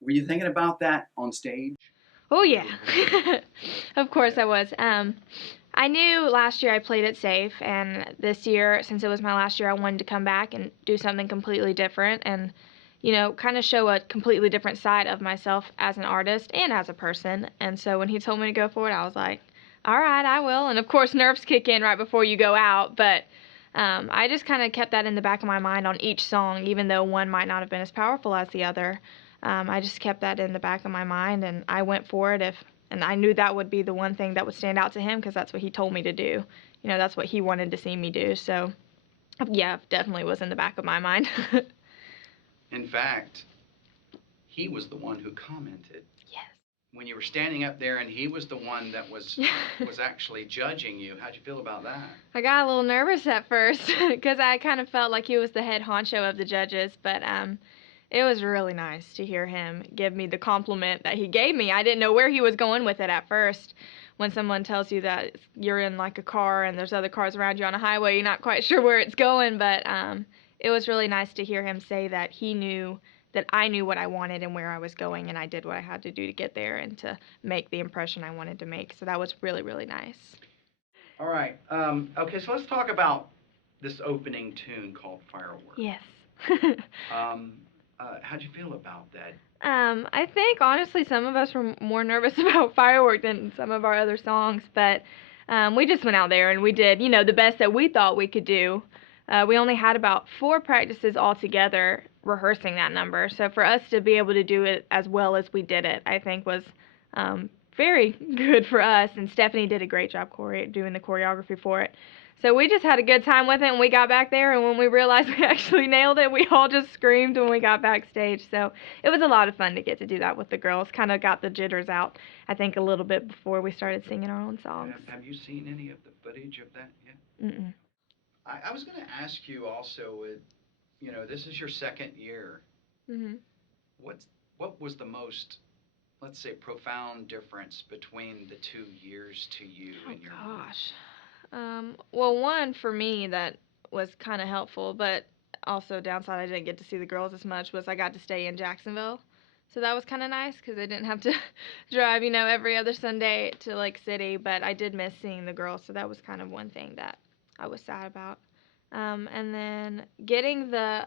Were you thinking about that on stage? Oh yeah, of course I was. I knew last year I played it safe, and this year, since it was my last year, I wanted to come back and do something completely different, and kind of show a completely different side of myself as an artist and as a person. And so when he told me to go for it, I was like, all right, I will. And of course, nerves kick in right before you go out, but I just kind of kept that in the back of my mind on each song, even though one might not have been as powerful as the other. I just kept that in the back of my mind, and I went for it. And I knew that would be the one thing that would stand out to him because that's what he told me to do. That's what he wanted to see me do. So, yeah, definitely was in the back of my mind. In fact, he was the one who commented. Yes. When you were standing up there and he was the one that was actually judging you, how'd you feel about that? I got a little nervous at first because I kind of felt like he was the head honcho of the judges, but it was really nice to hear him give me the compliment that he gave me. I didn't know where he was going with it at first. When someone tells you that you're in like a car and there's other cars around you on a highway, you're not quite sure where it's going, but it was really nice to hear him say that he knew that I knew what I wanted and where I was going, and I did what I had to do to get there and to make the impression I wanted to make. So that was really, really nice. All right. Okay, so let's talk about this opening tune called Firework. Yes. How'd you feel about that? I think, honestly, some of us were more nervous about Firework than some of our other songs, but we just went out there and we did, the best that we thought we could do. We only had about 4 practices altogether rehearsing that number, so for us to be able to do it as well as we did it, I think was very good for us, and Stephanie did a great job doing the choreography for it. So we just had a good time with it, and we got back there, and when we realized we actually nailed it, we all just screamed when we got backstage. So it was a lot of fun to get to do that with the girls. Kind of got the jitters out, I think, a little bit before we started singing our own songs. Have you seen any of the footage of that yet? Mm-mm. I was going to ask you also, this is your second year. Mm-hmm. What was the most, let's say, profound difference between the 2 years to you in your gosh. Well, one for me that was kind of helpful, but also downside I didn't get to see the girls as much, was I got to stay in Jacksonville. So that was kind of nice because I didn't have to drive, every other Sunday to Lake City, but I did miss seeing the girls, so that was kind of one thing that I was sad about. And then getting the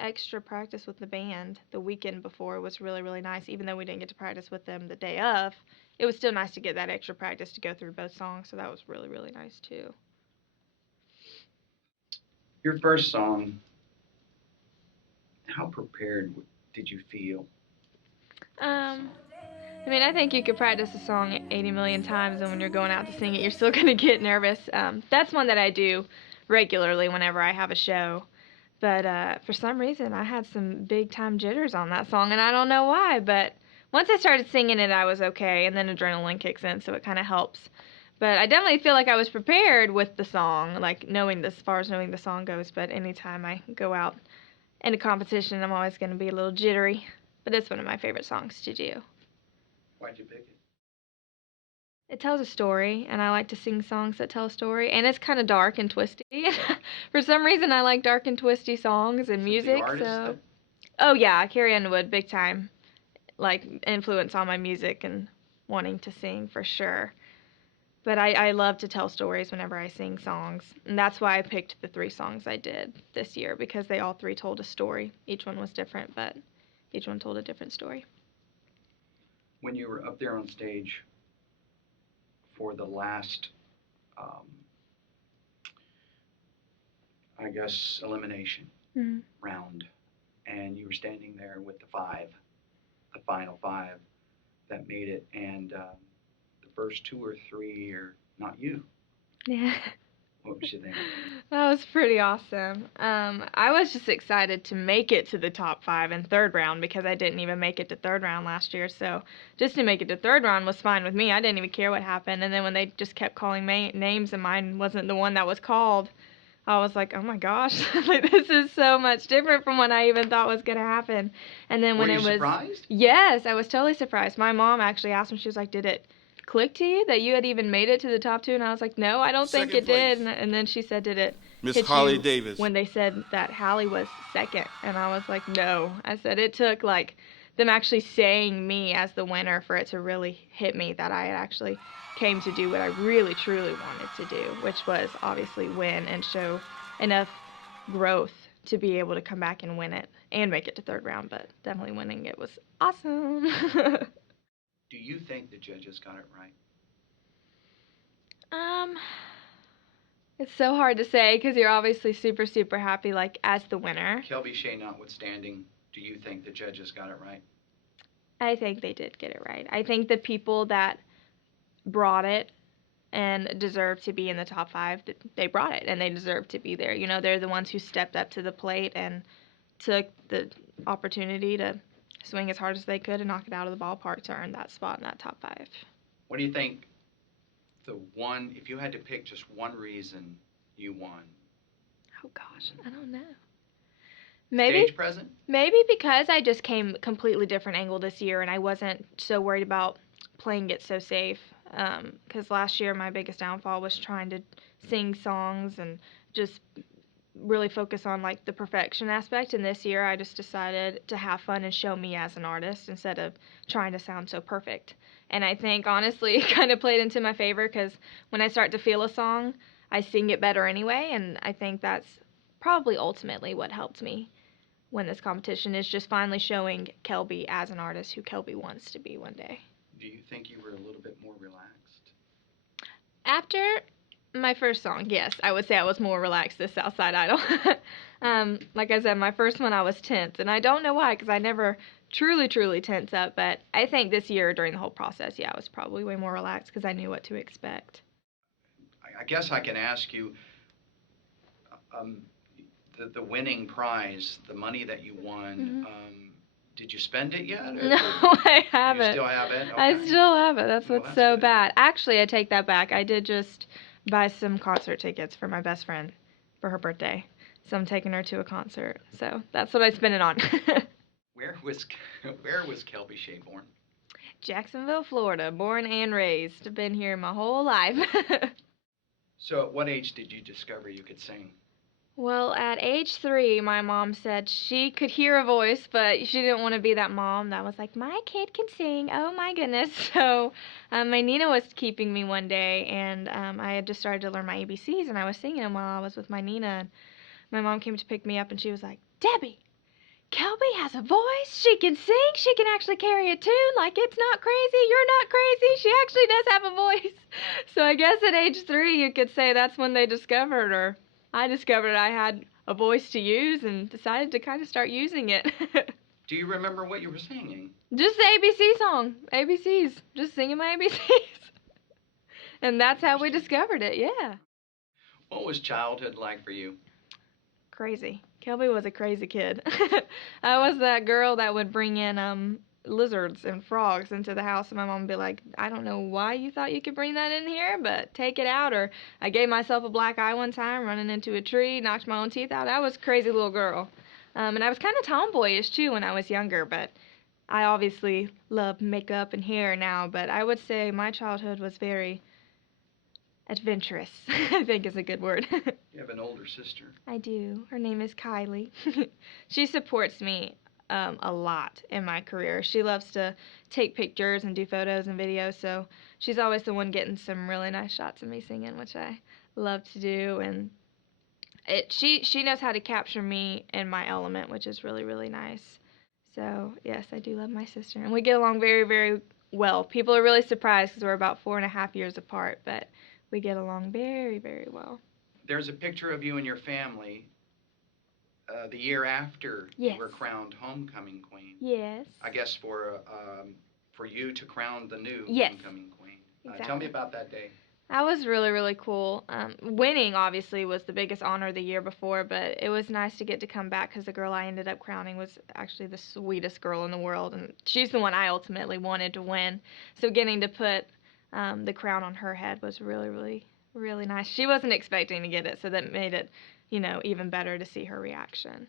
extra practice with the band the weekend before was really, really nice. Even though we didn't get to practice with them the day of, it was still nice to get that extra practice to go through both songs, so that was really, really nice too. Your first song, how prepared did you feel? I think you could practice a song 80 million times, and when you're going out to sing it, you're still going to get nervous. That's one that I do regularly whenever I have a show. But for some reason, I had some big-time jitters on that song, and I don't know why, but once I started singing it, I was okay, and then adrenaline kicks in, so it kind of helps. But I definitely feel like I was prepared with the song, like as far as knowing the song goes, but anytime I go out in a competition, I'm always going to be a little jittery. But it's one of my favorite songs to do. Why'd you pick it? It tells a story, and I like to sing songs that tell a story, and it's kind of dark and twisty. For some reason, I like dark and twisty songs and music. So, oh yeah, Carrie Underwood, big time, influence on my music and wanting to sing for sure. But I love to tell stories whenever I sing songs, and that's why I picked the 3 songs I did this year, because they all 3 told a story. Each one was different, but each one told a different story. When you were up there on stage for the last, elimination round, and you were standing there with the final 5 that made it, and the first 2 or 3 are not you. Yeah. What was you thinking? That was pretty awesome. I was just excited to make it to the top 5 in 3rd round because I didn't even make it to 3rd round last year. So just to make it to 3rd round was fine with me. I didn't even care what happened. And then when they just kept calling names and mine wasn't the one that was called, I was like, oh my gosh, this is so much different from what I even thought was going to happen. And then when Were you surprised? Yes, I was totally surprised. My mom actually asked me, she was like, did it click to you that you had even made it to the top 2? And I was like, no, I don't think it did. And then she said, did it Miss hit Holly you Davis. when they said that Hallie was second, and I was like, no. I said it took like them actually saying me as the winner for it to really hit me that I had actually came to do what I really truly wanted to do, which was obviously win and show enough growth to be able to come back and win it and make it to third round, but definitely winning it was awesome. Do you think the judges got it right? It's so hard to say because you're obviously super, super happy, like, as the winner. Kelby Shea notwithstanding, do you think the judges got it right? I think they did get it right. I think the people that brought it and deserve to be in the top 5, they brought it and they deserve to be there. You know, they're the ones who stepped up to the plate and took the opportunity to swing as hard as they could and knock it out of the ballpark to earn that spot in that top 5. What do you think if you had to pick just one reason you won? Oh gosh, I don't know. Maybe Stage present? Maybe because I just came completely different angle this year and I wasn't so worried about playing it so safe. Because last year my biggest downfall was trying to sing songs and just really focus on like the perfection aspect, and this year I just decided to have fun and show me as an artist instead of trying to sound so perfect. And I think honestly it kind of played into my favor because when I start to feel a song, I sing it better anyway, and I think that's probably ultimately what helped me win this competition, is just finally showing Kelby as an artist who Kelby wants to be one day. Do you think you were a little bit more relaxed? After my first song, yes, I would say I was more relaxed this Southside Idol. Like I said, my first one I was tense, and I don't know why, because I never truly tense up, but I think this year during the whole process, yeah, I was probably way more relaxed because I knew what to expect. I guess I can ask you, the winning prize, the money that you won, did you spend it yet? Or No, I haven't. You still have it? Okay. I still have it. That's Well, what's that's so good. bad. Actually, I take that back. I did just buy some concert tickets for my best friend for her birthday. So I'm taking her to a concert. So that's what I spent it on. Where was Kelby Shea born? Jacksonville, Florida. Born and raised. Been here my whole life. So at what age did you discover you could sing? Well, at age 3, my mom said she could hear a voice, but she didn't want to be that mom that was like, my kid can sing, oh my goodness. So my Nina was keeping me one day, and I had just started to learn my ABCs, and I was singing them while I was with my Nina. And my mom came to pick me up, and she was like, Debbie, Kelby has a voice. She can sing. She can actually carry a tune. Like, it's not crazy. You're not crazy. She actually does have a voice. So I guess at age 3, you could say that's when they discovered, or I discovered I had a voice to use and decided to kind of start using it. Do you remember what you were singing? Just the ABC song. ABCs. Just singing my ABCs. And that's how we discovered it, yeah. What was childhood like for you? Crazy. Kelby was a crazy kid. I was that girl that would bring in lizards and frogs into the house, and my mom would be like, I don't know why you thought you could bring that in here, but take it out. Or I gave myself a black eye one time running into a tree, knocked my own teeth out. I was a crazy little girl. And I was kind of tomboyish too when I was younger, but I obviously love makeup and hair now, but I would say my childhood was very adventurous, I think is a good word. You have an older sister. I do. Her name is Kylie. She supports me a lot in my career. She loves to take pictures and do photos and videos, so she's always the one getting some really nice shots of me singing, which I love to do. And she knows how to capture me in my element, which is really nice. So yes, I do love my sister, and we get along very well. People are really surprised because we're about 4.5 years apart, but we get along very well. There's a picture of you and your family the year after Yes. you were crowned homecoming queen. Yes. I guess for you to crown the new Yes. homecoming queen. Exactly. Tell me about that day. That was really cool. Winning, obviously, was the biggest honor the year before, but it was nice to get to come back because the girl I ended up crowning was actually the sweetest girl in the world, and she's the one I ultimately wanted to win. So getting to put the crown on her head was really nice. She wasn't expecting to get it, so that made it, even better to see her reaction.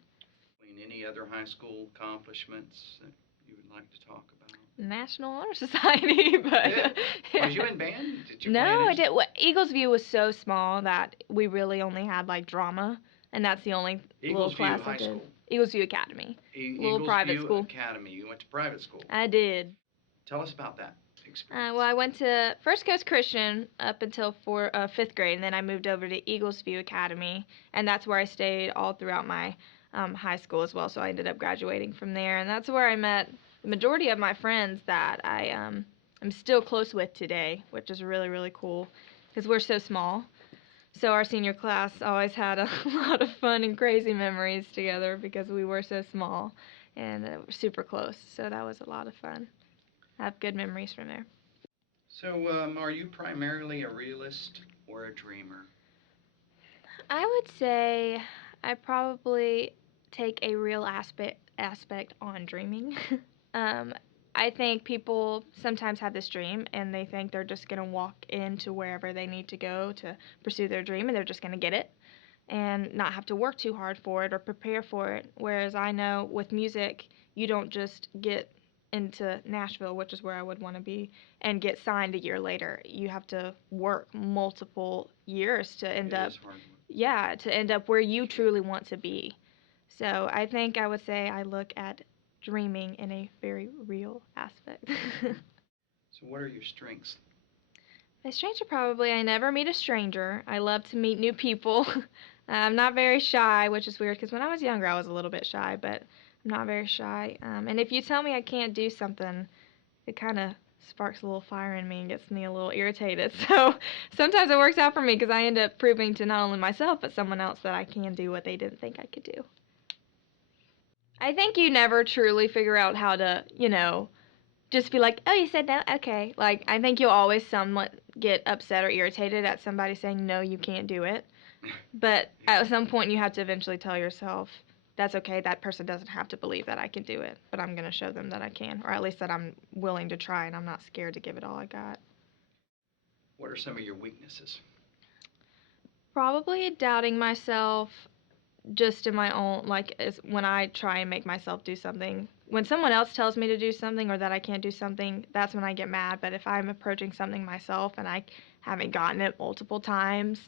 Any other high school accomplishments that you would like to talk about? National Honor Society, but Was you in band? Did you no, play an I did. Eagles View was so small that we really only had like drama, and that's the only little Eagles View class I High did. School. Eagles View Academy, little Eagles private View school. Academy. You went to private school. I did. Tell us about that experience. Well, I went to First Coast Christian up until 5th grade, and then I moved over to Eagles View Academy, and that's where I stayed all throughout my high school as well. So I ended up graduating from there, and that's where I met the majority of my friends that I'm still close with today, which is really, really cool because we're so small. So our senior class always had a lot of fun and crazy memories together because we were so small and super close. So that was a lot of fun. I have good memories from there. So, are you primarily a realist or a dreamer? I would say I probably take a real aspect on dreaming. um, I think people sometimes have this dream and they think they're just gonna walk into wherever they need to go to pursue their dream and they're just gonna get it and not have to work too hard for it or prepare for it. Whereas I know with music, you don't just get into Nashville, which is where I would want to be, and get signed a year later. You have to work multiple years to end up, to end up where you truly want to be. So I think I would say I look at dreaming in a very real aspect. So, what are your strengths? My strengths are probably I never meet a stranger. I love to meet new people. I'm not very shy, which is weird because when I was younger I was a little bit shy, but I'm not very shy. And if you tell me I can't do something, it kind of sparks a little fire in me and gets me a little irritated. So sometimes it works out for me because I end up proving to not only myself but someone else that I can do what they didn't think I could do. I think you never truly figure out how to, just be like, oh, you said no? Okay. Like, I think you'll always somewhat get upset or irritated at somebody saying, no, you can't do it. But at some point, you have to eventually tell yourself, that's okay. That person doesn't have to believe that I can do it, but I'm going to show them that I can, or at least that I'm willing to try and I'm not scared to give it all I got. What are some of your weaknesses? Probably doubting myself just in my own, like, is when I try and make myself do something. When someone else tells me to do something or that I can't do something, that's when I get mad. But if I'm approaching something myself and I haven't gotten it multiple times,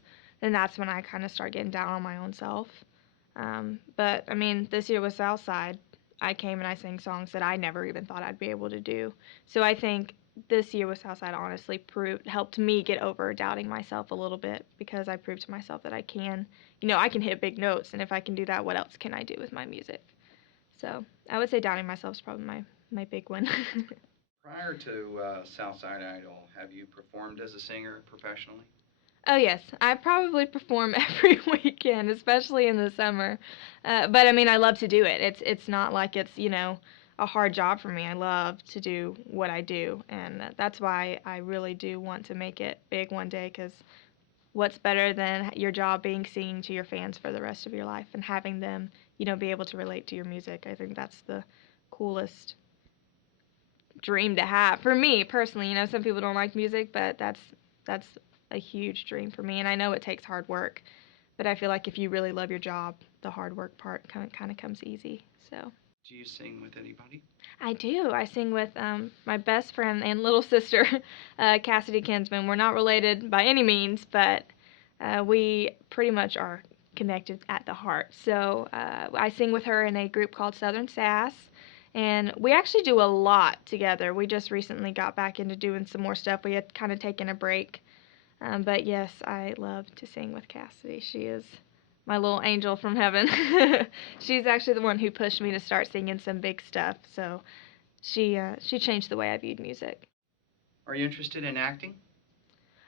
then that's when I kind of start getting down on my own self. But, I mean, this year with Southside, I came and I sang songs that I never even thought I'd be able to do. So I think this year with Southside honestly helped me get over doubting myself a little bit because I proved to myself that I can. I can hit big notes, and if I can do that, what else can I do with my music? So I would say doubting myself is probably my big one. Prior to Southside Idol, have you performed as a singer professionally? Oh yes, I probably perform every weekend, especially in the summer. But I mean, I love to do it. It's not like it's a hard job for me. I love to do what I do, and that's why I really do want to make it big one day. Because what's better than your job being singing to your fans for the rest of your life and having them, be able to relate to your music? I think that's the coolest dream to have for me personally. Some people don't like music, but that's a huge dream for me, and I know it takes hard work, but I feel like if you really love your job, the hard work part kind of comes easy. So do you sing with anybody? I do. I sing with my best friend and little sister, Cassidy Kinsman. We're not related by any means, but we pretty much are connected at the heart. So I sing with her in a group called Southern Sass, and we actually do a lot together. We just recently got back into doing some more stuff. We had kind of taken a break. But yes, I love to sing with Cassidy. She is my little angel from heaven. She's actually the one who pushed me to start singing some big stuff. So she changed the way I viewed music. Are you interested in acting?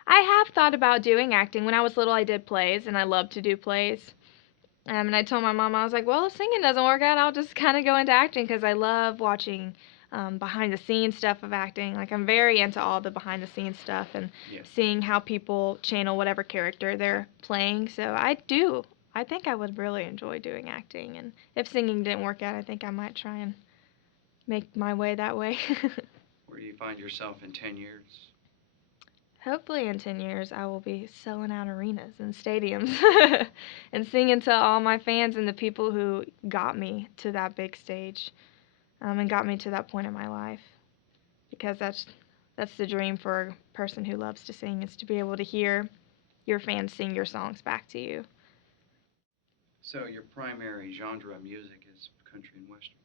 I have thought about doing acting. When I was little, I did plays, and I loved to do plays. And I told my mom, I was like, well, if singing doesn't work out, I'll just kind of go into acting because I love watching behind the scenes stuff of acting. Like, I'm very into all the behind the scenes stuff and seeing how people channel whatever character they're playing. So I think I would really enjoy doing acting. And if singing didn't work out, I think I might try and make my way that way. Where do you find yourself in 10 years? Hopefully in 10 years I will be selling out arenas and stadiums and singing to all my fans and the people who got me to that big stage and got me to that point in my life. because that's the dream for a person who loves to sing, is to be able to hear your fans sing your songs back to you. So your primary genre of music is country and western?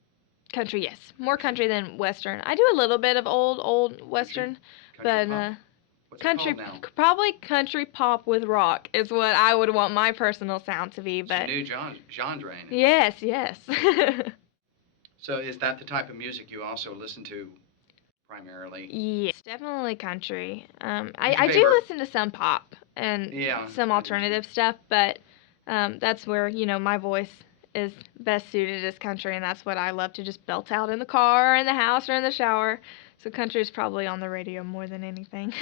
Country, yes. More country than western. I do a little bit of old western, Country but pop? What's country, it called now? probably country pop with rock is what I would want my personal sound to be. But it's a new genre, ain't it? Yes, yes. So is that the type of music you also listen to primarily? Yes, definitely country. Who's I your do favorite? listen to some pop and Yeah, some I do too. alternative stuff, but that's where, my voice is best suited as country, and that's what I love to just belt out in the car, or in the house, or in the shower. So country is probably on the radio more than anything.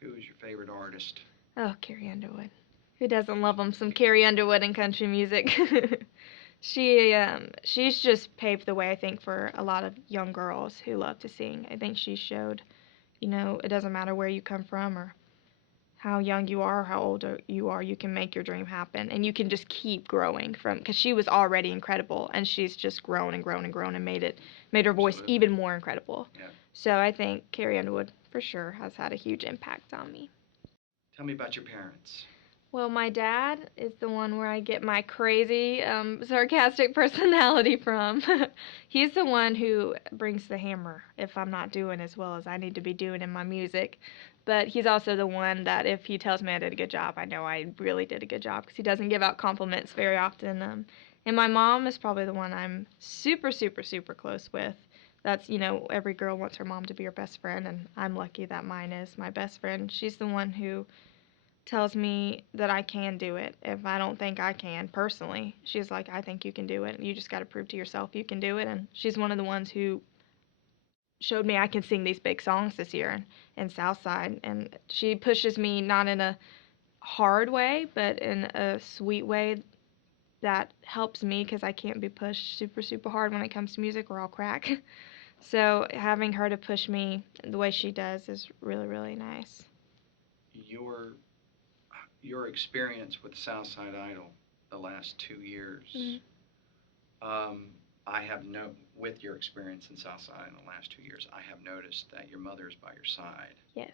Who is your favorite artist? Oh, Carrie Underwood. Who doesn't love some Carrie Underwood in country music? She's just paved the way, I think, for a lot of young girls who love to sing. I think she showed, it doesn't matter where you come from or how young you are or how old you are, you can make your dream happen, and you can just keep growing because she was already incredible, and she's just grown and grown and grown and made her voice Absolutely. even more incredible. Yeah. So I think Carrie Underwood for sure has had a huge impact on me. Tell me about your parents. Well, my dad is the one where I get my crazy, sarcastic personality from. He's the one who brings the hammer if I'm not doing as well as I need to be doing in my music. But he's also the one that if he tells me I did a good job, I know I really did a good job, because he doesn't give out compliments very often. And my mom is probably the one I'm super, super, super close with. That's, every girl wants her mom to be her best friend, and I'm lucky that mine is my best friend. She's the one who tells me that I can do it if I don't think I can personally. She's like, I think you can do it. You just got to prove to yourself you can do it. And she's one of the ones who showed me I can sing these big songs this year in Southside. And she pushes me not in a hard way, but in a sweet way that helps me, because I can't be pushed super, super hard when it comes to music, or I'll crack. So having her to push me the way she does is really, really nice. Your experience with Southside Idol the last 2 years, with your experience in Southside in the last 2 years, I have noticed that your mother is by your side. Yes.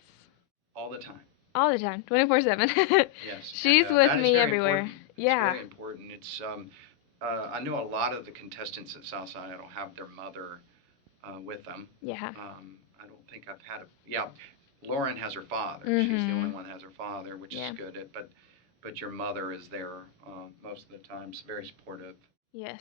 All the time. All the time, 24/7. Yes. She's with me everywhere. Important. Yeah. It's very important. It's I know a lot of the contestants at Southside Idol have their mother with them. Yeah. I don't think I've had Lauren has her father. She's the only one that has her father, which is good. But your mother is there most of the time. She's a very supportive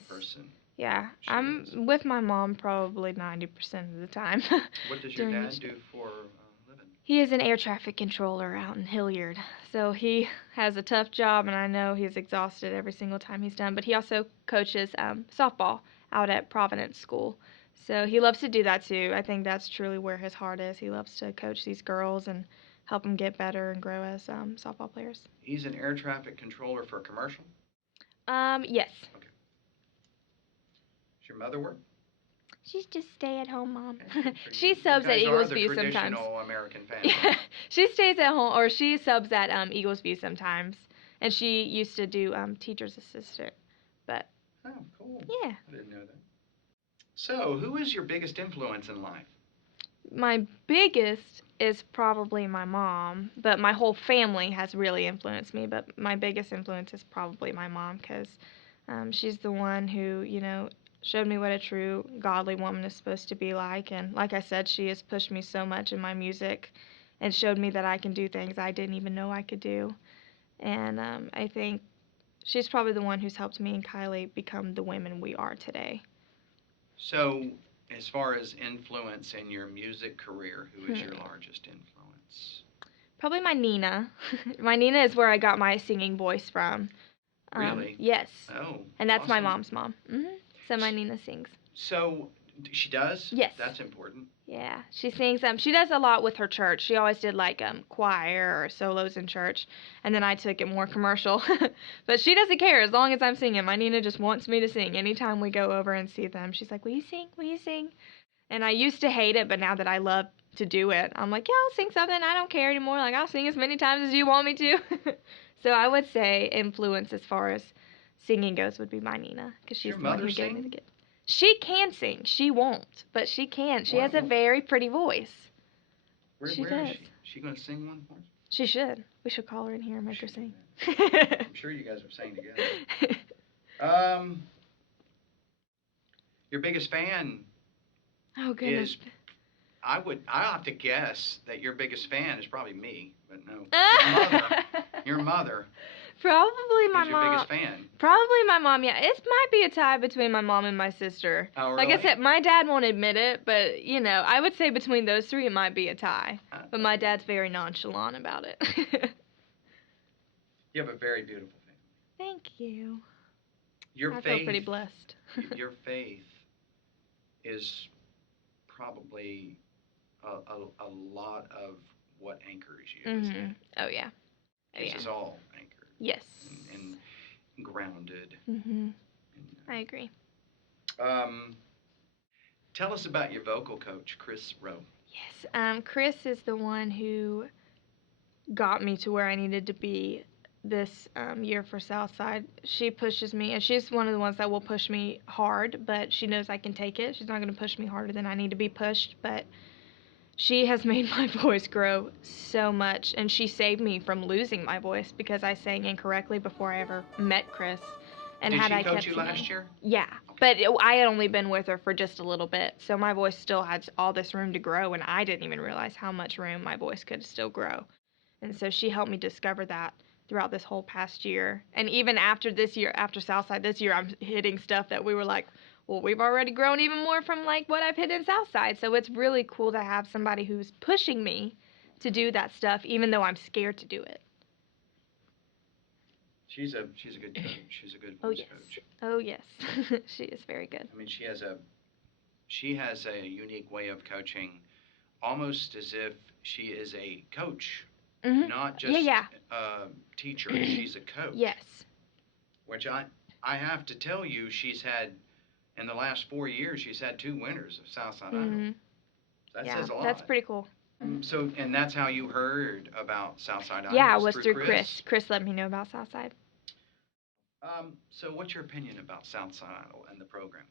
person. Yeah. I'm with my mom probably 90% of the time. What does your dad do for a living? He is an air traffic controller out in Hilliard. So he has a tough job, and I know he's exhausted every single time he's done. But he also coaches softball out at Providence School. So he loves to do that too. I think that's truly where his heart is. He loves to coach these girls and help them get better and grow as softball players. He's an air traffic controller for a commercial? Yes. Okay. Does your mother work? She's just stay-at-home mom. Okay. She subs at Eagles View sometimes. Traditional American family. Yeah. She stays at home, or she subs at Eagles View sometimes. And she used to do teacher's assistant. But oh, cool. Yeah. I didn't know that. So, who is your biggest influence in life? My biggest is probably my mom, but my whole family has really influenced me. But my biggest influence is probably my mom, because she's the one who, showed me what a true godly woman is supposed to be like. And like I said, she has pushed me so much in my music and showed me that I can do things I didn't even know I could do. And I think she's probably the one who's helped me and Kylie become the women we are today. So, as far as influence in your music career, who is your largest influence? Probably my Nina. My Nina is where I got my singing voice from. Really? Yes. Oh, and that's awesome. my mom's mom. So my Nina sings. So, she does? Yes. That's important. Yeah, she sings. She does a lot with her church. She always did like choir or solos in church, and then I took it more commercial. But she doesn't care as long as I'm singing. My Nina just wants me to sing. Anytime we go over and see them, she's like, "Will you sing? Will you sing?" And I used to hate it, but now that I love to do it, I'm like, "Yeah, I'll sing something. I don't care anymore. Like, I'll sing as many times as you want me to." So I would say influence as far as singing goes would be my Nina, because she's the one who gave me the gift. She can sing. She won't, but she can. She has a very pretty voice. Where is she? Is she going to sing one for us? She should. We should call her in here and make her sing. I'm sure you guys are singing together. Your biggest fan Oh, goodness. is, I'll have to guess that your biggest fan is probably me, but no. Your mother. Probably my mom. Your biggest fan. Probably my mom, yeah. It might be a tie between my mom and my sister. Oh, really? Like I said, my dad won't admit it, but, you know, I would say between those three it might be a tie. But my dad's very nonchalant about it. You have a very beautiful family. Thank you. I feel pretty blessed. Your faith is probably a lot of what anchors you. Isn't it? Oh, yeah. This is all anchored. Yes. And grounded. I agree. Tell us about your vocal coach, Chris Rowe. Yes. Chris is the one who got me to where I needed to be this year for Southside. She pushes me, and she's one of the ones that will push me hard, but she knows I can take it. She's not going to push me harder than I need to be pushed, but she has made my voice grow so much, and she saved me from losing my voice because I sang incorrectly before I ever met Chris. And Did had she I coach kept you singing, last year? Yeah, but I had only been with her for just a little bit, so my voice still had all this room to grow, and I didn't even realize how much room my voice could still grow. And so she helped me discover that throughout this whole past year. And even after this year, after Southside this year, I'm hitting stuff that we were like, well, we've already grown even more from like what I've hit in Southside. So it's really cool to have somebody who's pushing me to do that stuff, even though I'm scared to do it. She's a good coach. She's a good voice coach. Oh yes, she is very good. I mean, she has a unique way of coaching, almost as if she is a coach, not just a teacher. She's a coach. Yes. Which I have to tell you, she's had, in the last 4 years, she's had 2 winners of Southside Idol. That says a lot. That's pretty cool. So, and that's how you heard about Southside Idol? Yeah, it was through Chris. Chris let me know about Southside. So what's your opinion about Southside Idol and the program?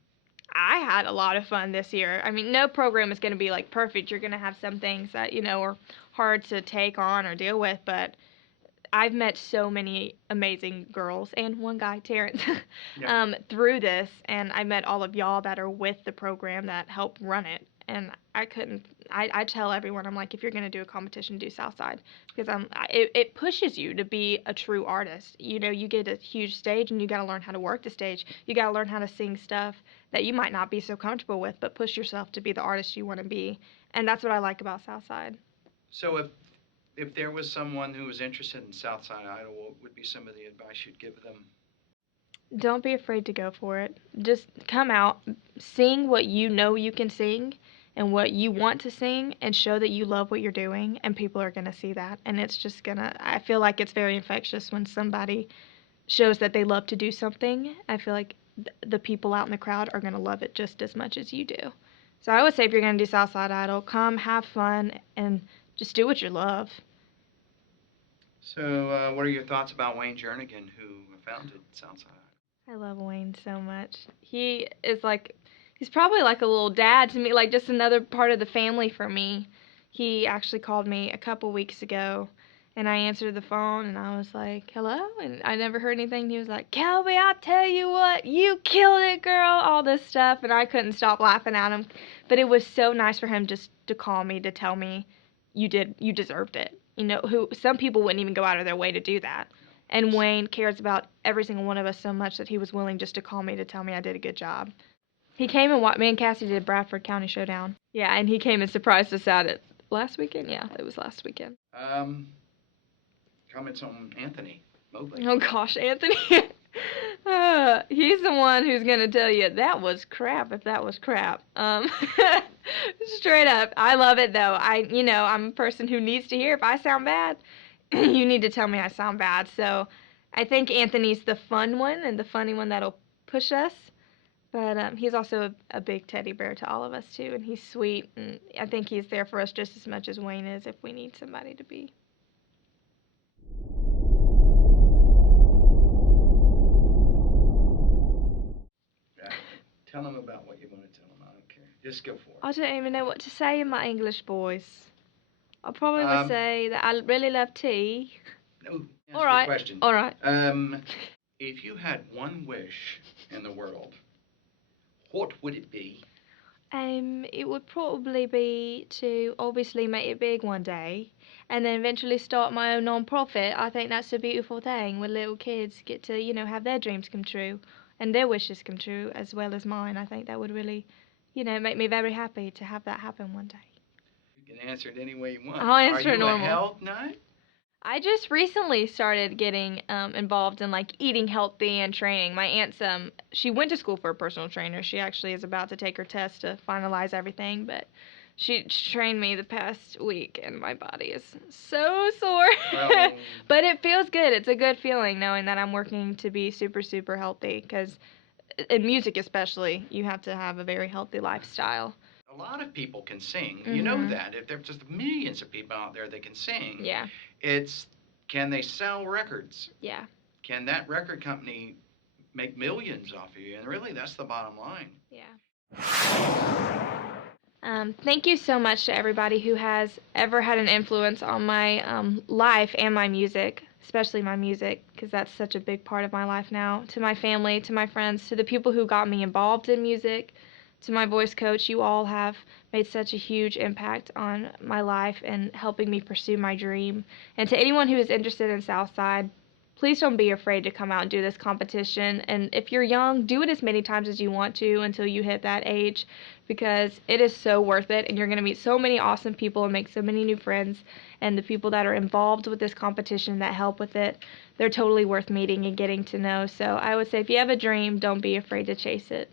I had a lot of fun this year. I mean, no program is going to be like perfect. You're going to have some things that, you know, are hard to take on or deal with, but I've met so many amazing girls and one guy, Terrence, through this, and I met all of y'all that are with the program that help run it. And I tell everyone, I'm like, if you're going to do a competition, do Southside, because it pushes you to be a true artist. You know, you get a huge stage and you got to learn how to work the stage. You got to learn how to sing stuff that you might not be so comfortable with, but push yourself to be the artist you want to be. And that's what I like about Southside. So if there was someone who was interested in Southside Idol, what would be some of the advice you'd give them? Don't be afraid to go for it. Just come out, sing what you know you can sing and what you want to sing, and show that you love what you're doing, and people are going to see that. And it's just going to, I feel like it's very infectious when somebody shows that they love to do something. I feel like the people out in the crowd are going to love it just as much as you do. So I would say if you're going to do Southside Idol, come, have fun, and just do what you love. So what are your thoughts about Wayne Jernigan, who founded Southside Idol? I love Wayne so much. He is like, he's probably like a little dad to me, like just another part of the family for me. He actually called me a couple weeks ago, and I answered the phone, and I was like, hello? And I never heard anything. He was like, Kelby, I'll tell you what, you killed it, girl, all this stuff, and I couldn't stop laughing at him. But it was so nice for him just to call me to tell me you deserved it. You know, some people wouldn't even go out of their way to do that. And Wayne cares about every single one of us so much that he was willing just to call me to tell me I did a good job. He came and me and Cassie did Bradford County Showdown. Yeah, and he came and surprised us at it last weekend. Yeah, it was last weekend. Comments on Anthony Mobley. Oh gosh, Anthony. He's the one who's gonna tell you that was crap if that was crap. Straight up. I love it though. I'm a person who needs to hear if I sound bad. You need to tell me I sound bad. So I think Anthony's the fun one and the funny one that'll push us. But he's also a big teddy bear to all of us too, and he's sweet, and I think he's there for us just as much as Wayne is if we need somebody to be. Tell him about what Just go for it. I don't even know what to say in my English voice. I probably would Um, say that I really love tea. No, All answer your right. question. All right. If you had one wish in the world, what would it be? It would probably be to obviously make it big one day, and then eventually start my own non-profit. I think that's a beautiful thing when little kids get to, have their dreams come true, and their wishes come true as well as mine. I think that would really, make me very happy to have that happen one day. You can answer it any way you want. I'll Are answer it you a normal. health nut? I just recently started getting involved in like eating healthy and training. My aunt's she went to school for a personal trainer. She actually is about to take her test to finalize everything, but she trained me the past week and my body is so sore. Well, but it feels good. It's a good feeling knowing that I'm working to be super super healthy cuz in music especially, you have to have a very healthy lifestyle. a lot of people can sing. Mm-hmm. You know that. If there's just millions of people out there that can sing. Yeah. It's, can they sell records? Yeah. Can that record company make millions off of you? And really, that's the bottom line. Yeah. Thank you so much to everybody who has ever had an influence on my life and my music, especially my music, because that's such a big part of my life now. To my family, to my friends, to the people who got me involved in music, to my voice coach, you all have made such a huge impact on my life and helping me pursue my dream. And to anyone who is interested in Southside, please don't be afraid to come out and do this competition. And if you're young, do it as many times as you want to until you hit that age, because it is so worth it and you're going to meet so many awesome people and make so many new friends. And the people that are involved with this competition that help with it, they're totally worth meeting and getting to know. So I would say if you have a dream, don't be afraid to chase it.